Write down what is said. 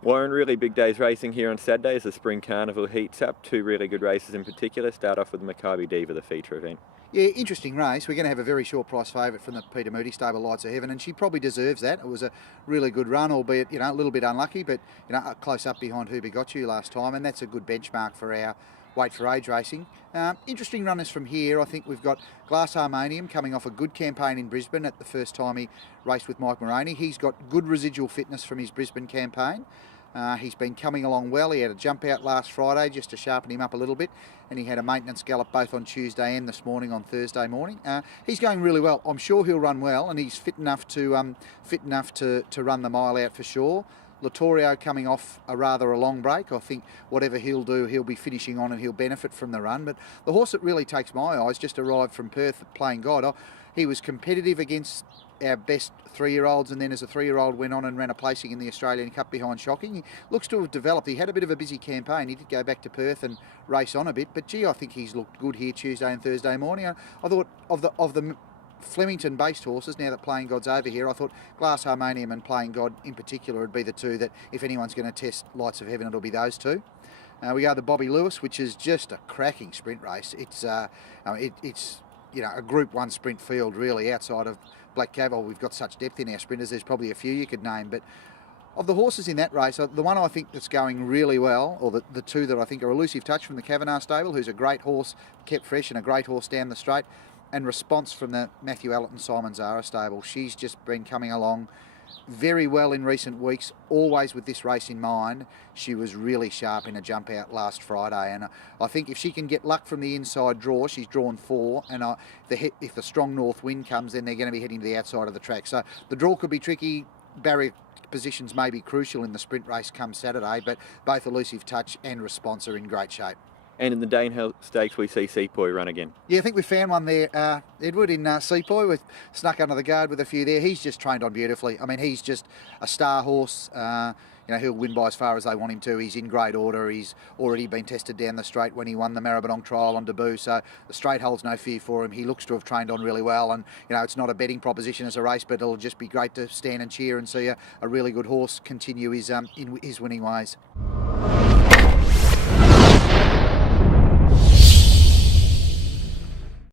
Warren, really big days racing here on Saturday as the Spring Carnival heats up. Two really good races in particular. Start off with Makybe Diva, the feature event. Yeah, interesting race. We're going to have a very short price favourite from the Peter Moody stable, Lights of Heaven, and she probably deserves that. It was a really good run, albeit a little bit unlucky, but close up behind Who Got You last time, and that's a good benchmark for our weight for age racing. Interesting runners from here. I think we've got Glass Harmonium coming off a good campaign in Brisbane at the first time he raced with Mike Moroney. He's got good residual fitness from his Brisbane campaign. He's been coming along well. He had a jump out last Friday just to sharpen him up a little bit, and he had a maintenance gallop both on Tuesday and this morning on Thursday morning. He's going really well. I'm sure he'll run well, and he's fit enough to run the mile out for sure. Latorio coming off a long break. I think whatever he'll do, he'll be finishing on and he'll benefit from the run. But the horse that really takes my eyes just arrived from Perth at Playing God. He was competitive against our best 3-year-olds, and then as a 3-year-old went on and ran a placing in the Australian Cup behind Shocking. He looks to have developed. He had a bit of a busy campaign. He did go back to Perth and race on a bit, but gee, I think he's looked good here Tuesday and Thursday morning. I thought of the Flemington based horses, now that Playing God's over here, I thought Glass Harmonium and Playing God in particular would be the two that if anyone's going to test Lights of Heaven, it'll be those two. We go to Bobby Lewis, which is just a cracking sprint race. It's a Group 1 sprint field really outside of Black Cavil. We've got such depth in our sprinters, there's probably a few you could name, but of the horses in that race, the one I think that's going really well, or the two that I think are Elusive Touch from the Kavanagh stable, who's a great horse, kept fresh, and a great horse down the straight, and Response from the Matthew Allerton Simon Zara stable. She's just been coming along very well in recent weeks, always with this race in mind. She was really sharp in a jump out last Friday, and I think if she can get luck from the inside draw, she's drawn 4, and if the strong north wind comes, then they're going to be heading to the outside of the track. So the draw could be tricky. Barrier positions may be crucial in the sprint race come Saturday, but both Elusive Touch and Response are in great shape. And in the Danehill Stakes, we see Sepoy run again. Yeah, I think we found one there, Edward, in Sepoy. We snuck under the guard with a few there. He's just trained on beautifully. I mean, he's just a star horse. He'll win by as far as they want him to. He's in great order. He's already been tested down the straight when he won the Maribyrnong trial on debut, so the straight holds no fear for him. He looks to have trained on really well, and it's not a betting proposition as a race, but it'll just be great to stand and cheer and see a really good horse continue his winning ways.